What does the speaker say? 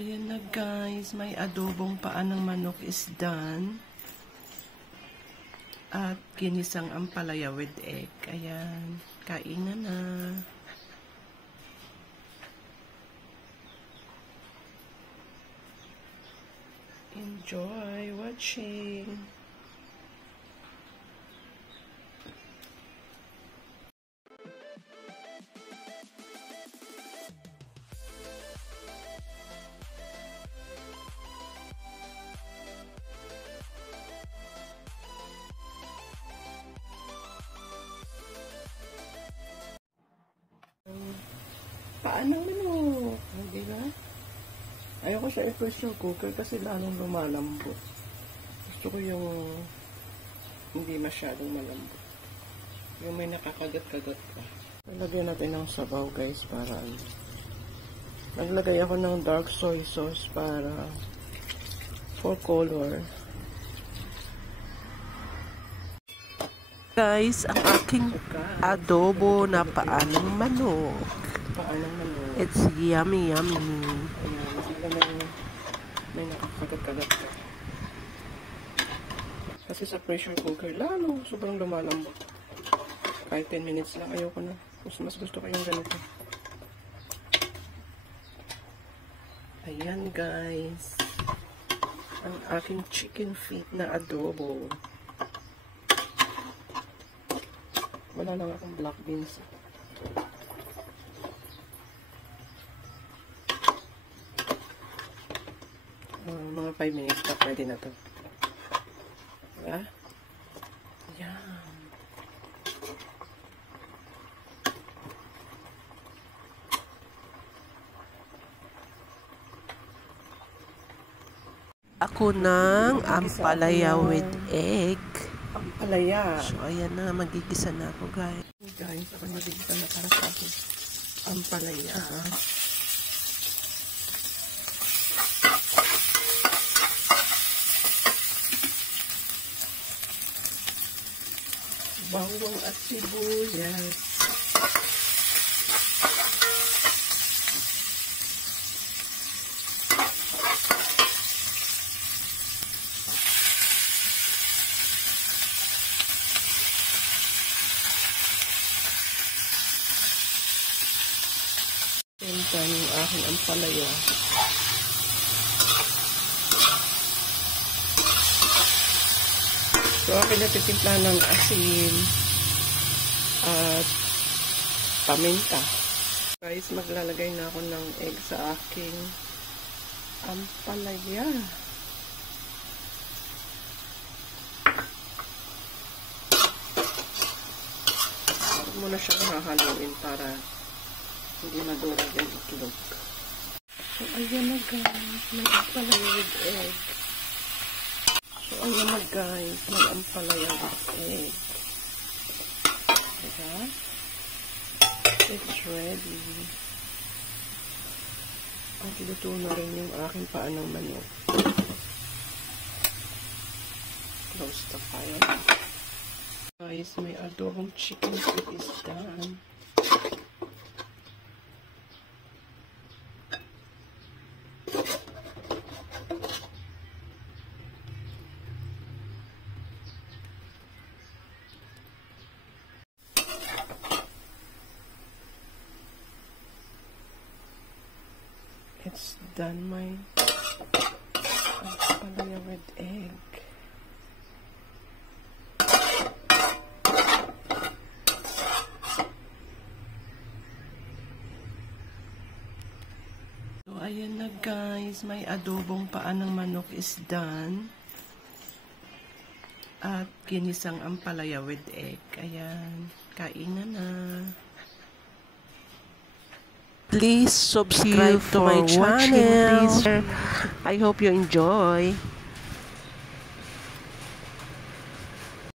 Ayan na guys, may adobong paa ng manok is done. At ginisang ampalaya with egg. Ayan, kainan na. Enjoy watching. Paan ng manok, hindi ba? Ayoko siya i-pressure cooker kasi lalong lumalambot. Gusto ko yung hindi masyadong malambot. Yung may nakakagat-kagat pa. Lagyan natin ng sabaw guys para naglagay ako ng dark soy sauce para for color. Guys, ang aking adobo na paa ng manok. It's yummy, yummy. Ayan, may nakakagat-kagat ka. Kasi sa pressure cooker, lalo, sobrang lumalambot. Kahit 10 minutes lang, ayoko na. Mas gusto ko yung ganito. Ayan guys. Ang aking chicken feet na adobo. Wala lang akong black beans. Mga 5 minutes pa, pwede na to. Diba? Ayan. Ako ng ampalaya with egg. Ampalaya. So, ayan na. Magigisa na ako, guys. Guys, ako magigisa na para sa akin. Ampalaya. Bawang at sibuyas. Pintan yung aking ampalaya. So, akin natitimpla ng asin at paminta. Guys, maglalagay na ako ng egg sa aking ampalaya. Huwag mo na siyang hahaluin para hindi madurag yung itlog. So, ayan na guys. May ampalaya with egg. So, ayan na guys, mag-ampalaya with egg. Diba? It's ready. At luto na rin yung aking paa ng manok. Close the fire. Guys, may adobong chicken feet is done. It's done my ampalaya with egg. So, ayan na guys. May adobong paa ng manok is done. At ginisang ampalaya with egg. Ayan. Kainan na. Please subscribe to my channel. I hope you enjoy.